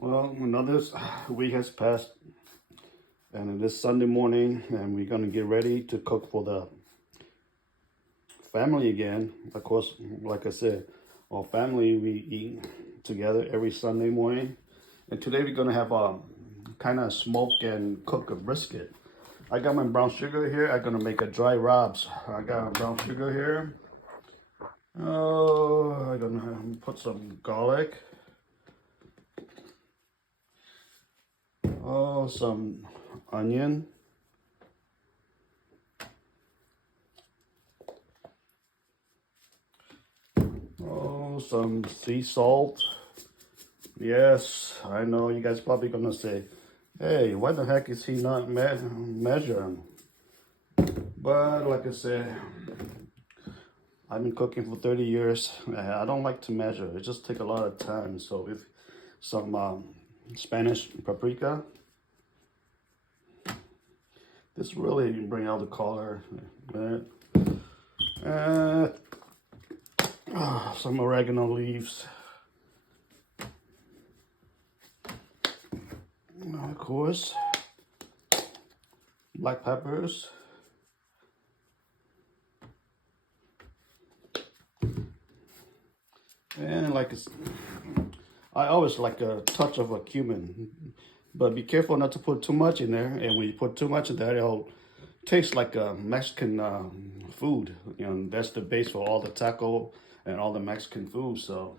Well, another week has passed, and it is Sunday morning, and we're gonna get ready to cook for the family again. Of course, like I said, our family, we eat together every Sunday morning, and today we're gonna have a kind of smoke and cook a brisket. I got my brown sugar here. I'm gonna make a dry rubs. I got brown sugar here. Oh, I'm gonna put some garlic. Oh, some onion. Oh, some sea salt. Yes, I know you guys probably gonna say, hey, why the heck is he not measuring? But like I said, I've been cooking for 30 years. I don't like to measure. It just takes a lot of time. So with some Spanish paprika, this really bring out the color. Some oregano leaves. Of course, black peppers. And I always like a touch of a cumin, but be careful not to put too much in there. And when you put too much in there, it'll taste like a Mexican food. You know, that's the base for all the taco and all the Mexican food. So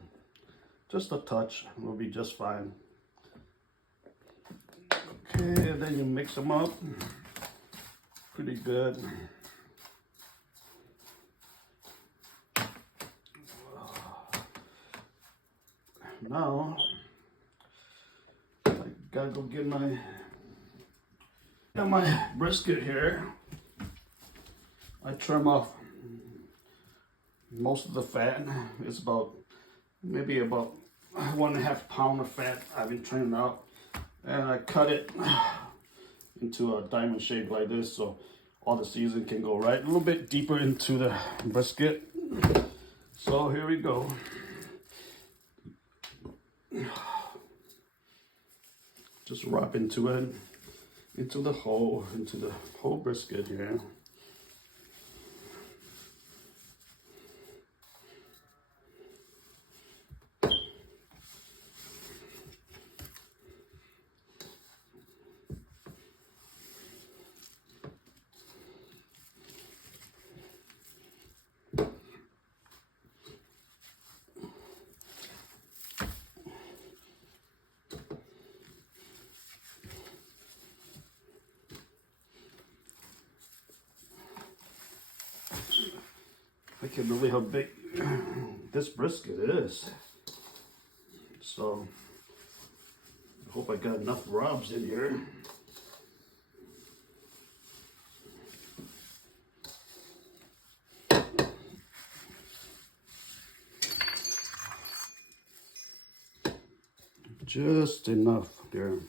just a touch will be just fine. Okay, and then you mix them up pretty good. Now, I gotta go get my brisket here. I trim off most of the fat. It's maybe about 1.5 pounds of fat I've been trimming out. And I cut it into a diamond shape like this so all the seasoning can go right a little bit deeper into the brisket. So here we go. Just wrap into the whole brisket here. I can't believe how big this brisket is. So I hope I got enough rubs in here. Just enough there.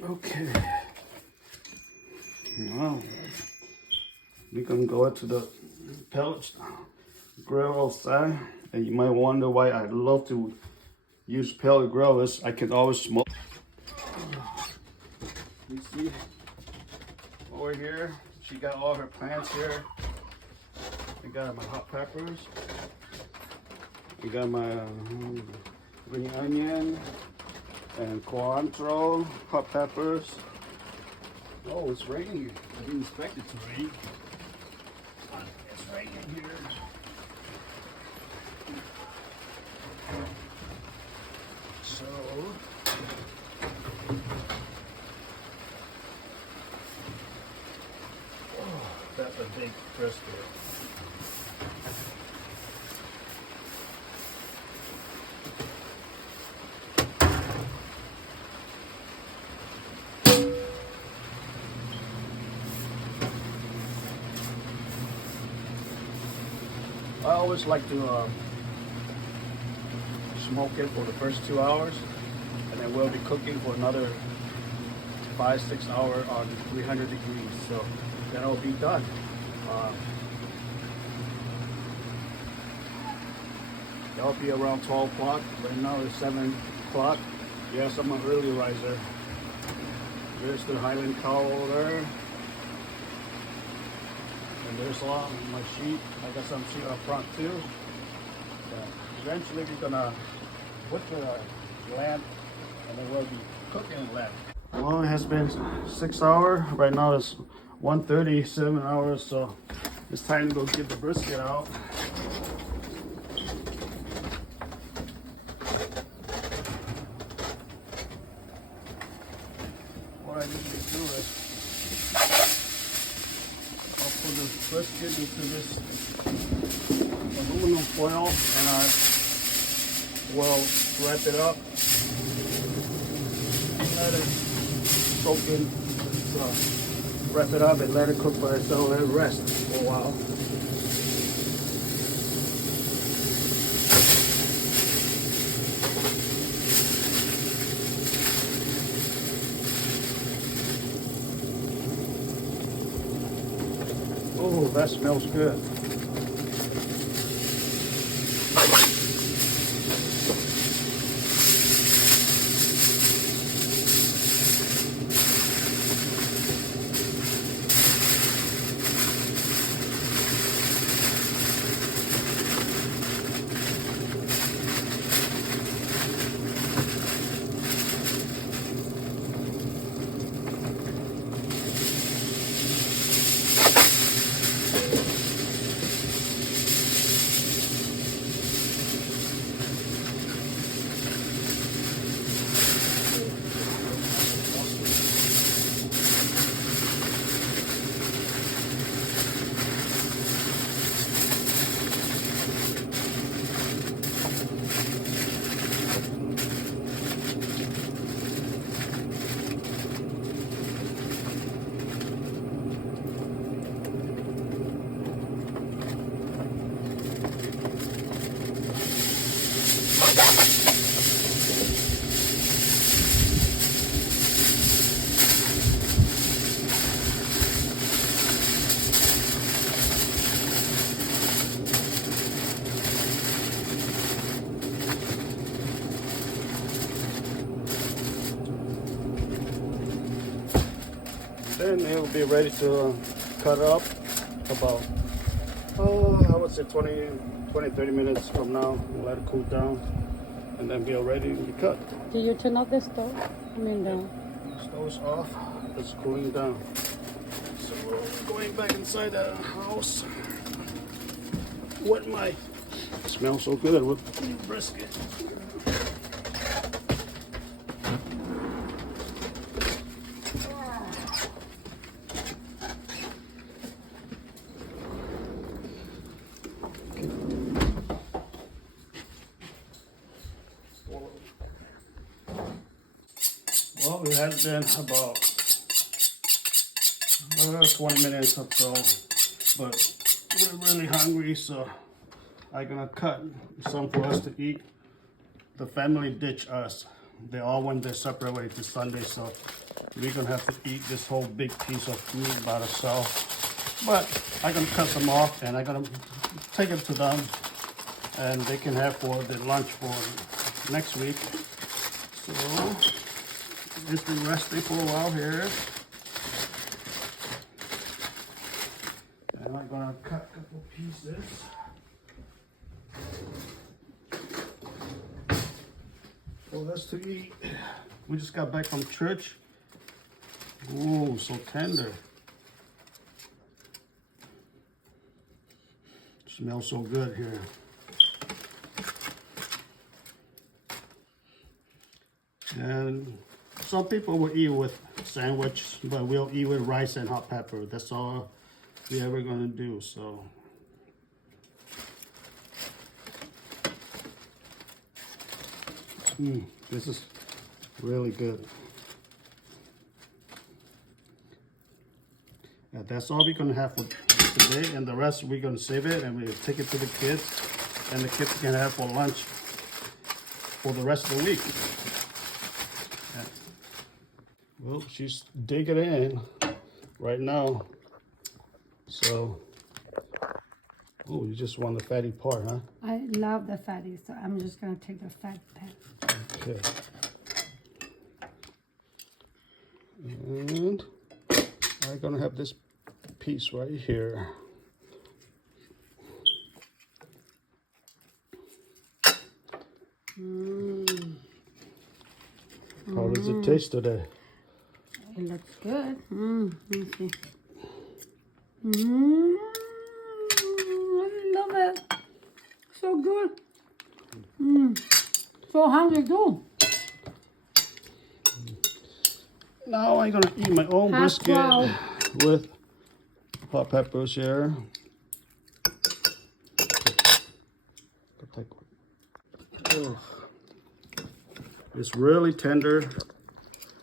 Okay, now we're gonna go to the pellets grill outside, and you might wonder why I love to use pellet grillers. I can always smoke. You see over here, she got all her plants here. I got my hot peppers. I got my green onion and cilantro, hot peppers. Oh, it's raining. I didn't expect it to rain. It's raining here. So, oh, that's a big brisket. I always like to smoke it for the first 2 hours, and then we'll be cooking for another 5-6 hours on 300 degrees. So then it'll be done. That'll be around 12 o'clock. Right now it's 7 o'clock. Yes, I'm an early riser. There's the Highland cow over there. And there's a lot of my sheep. I got some sheep up front too. But eventually we're gonna put the lamb, and then we'll be cooking lamb. Well, it has been 6 hours. Right now it's 1:30, 7 hours. So it's time to go get the brisket out. What I usually do is I'll put the brisket into this aluminum foil, and I will wrap it up and let it soak in. So wrap it up and let it cook by itself, let it rest for a while. Oh, that smells good. Then it will be ready to cut up about, I would say 20-30 minutes from now. Let it cool down, and then be all ready to be cut. Did you turn off the stove? I mean, the stove's off. It's cooling down. So we're going back inside the house. What my, it smells so good with brisket. Well, it has been about 20 minutes or so, but we're really hungry, so I'm gonna cut some for us to eat. The family ditched us. They all went their separate way this Sunday, so we're gonna have to eat this whole big piece of meat by ourselves. But I'm gonna cut some off, and I'm gonna take it to them, and they can have for the lunch for next week. So it's been resting for a while here. And I'm gonna cut a couple pieces. For us to eat. We just got back from church. Ooh, so tender. Smells so good here. And some people will eat with sandwich, but we'll eat with rice and hot pepper. That's all we ever gonna do. So this is really good. And that's all we're gonna have for today, and the rest we're gonna save it and we take it to the kids, and the kids can have for lunch for the rest of the week. Yeah. Well, she's digging in right now. So, oh, you just want the fatty part, huh? I love the fatty, so I'm just gonna take the fat part. Okay. And I'm gonna have this piece right here. How does it taste today? It looks good. Let me see. I love it. So good. So hungry too. Now I'm gonna eat my own brisket with hot peppers here. Oh. It's really tender.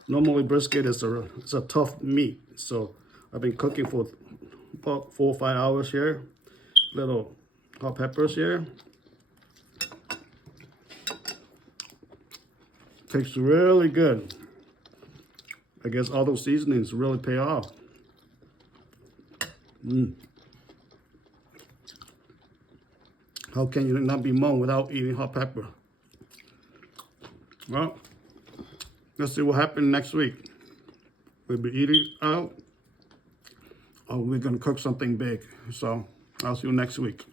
Normally brisket is a tough meat, so I've been cooking for about 4 or 5 hours here. Little hot peppers here. Tastes really good. I guess all those seasonings really pay off. How can you not be Hmong without eating hot pepper? Well, let's see what happens next week. We'll be eating out, or we're gonna cook something big. So I'll see you next week.